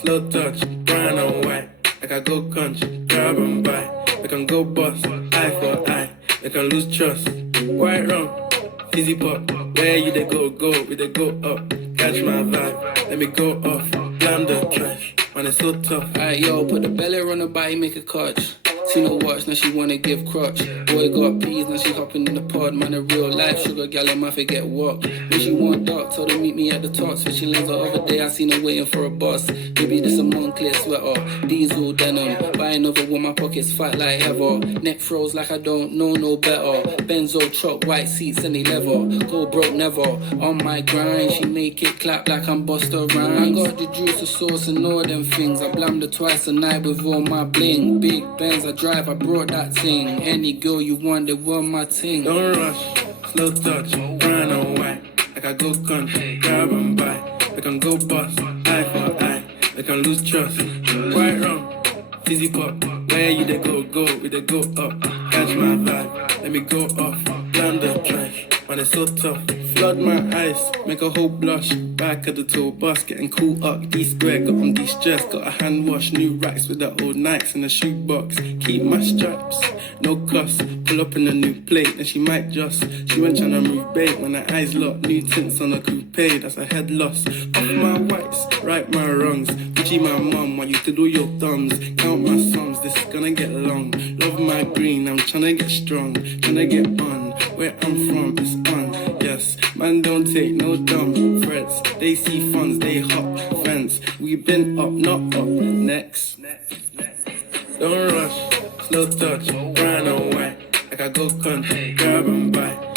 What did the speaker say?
slow touch, brown and white. Like I go country, grab and buy. We can go bust, eye for eye. We can lose trust. White rum, fizzy pop. Where you they go, we they go up. Catch my vibe, let me go off. Blam the trash, man it's so tough. Alright, yo, put the belly on the body, make a catch. See no watch, now she wanna give crutch. Boy got peas, now she hopping in the pod. Man, a real life sugar gal, I might forget what. When she want dark, told her meet me at the top. Switching lanes the other day, I seen her waiting for a bus. Maybe this a Moncler sweater, diesel denim. Buying over with my pockets fat like ever. Neck froze like I don't know no better. Benzo truck, white seats and they leather. Go broke never, on my grind. She make it clap like I'm Busta Rhymes. I got the juice, the sauce and all them things. I blammed her twice a night with all my bling. Big Benz, I drive, I brought that thing. Any girl you want, they want my ting. Don't rush, slow touch, brown and white. Like I go country, grab and buy. We can go bust, eye for eye. We can lose trust. White rum, fizzy pop. Where you they go, we they go up. Catch my vibe, let me go off. Blam the trash, man it's so tough. Flood my eyes, make a whole blush. Back of the tour bus, getting cool up. D-square, got on de-stress. Got a hand wash, new racks with the old Nikes in the shoebox. Keep my straps, no cuss. Pull up in a new plate, and she might just. She went tryna move bait when her eyes locked. New tints on a coupe, that's a head loss. Off my whites, right my wrongs. Gucci my mum, while you do your thumbs. Count my sums, this is gonna get long. Love my green, I'm tryna get strong. Tryna get on, where I'm from, it's on. Yes, man don't take no dumb threats. They see funds, they hop fence. We been up, not up, next. Don't rush, slow touch, brown and white. Like I go country, grab and buy.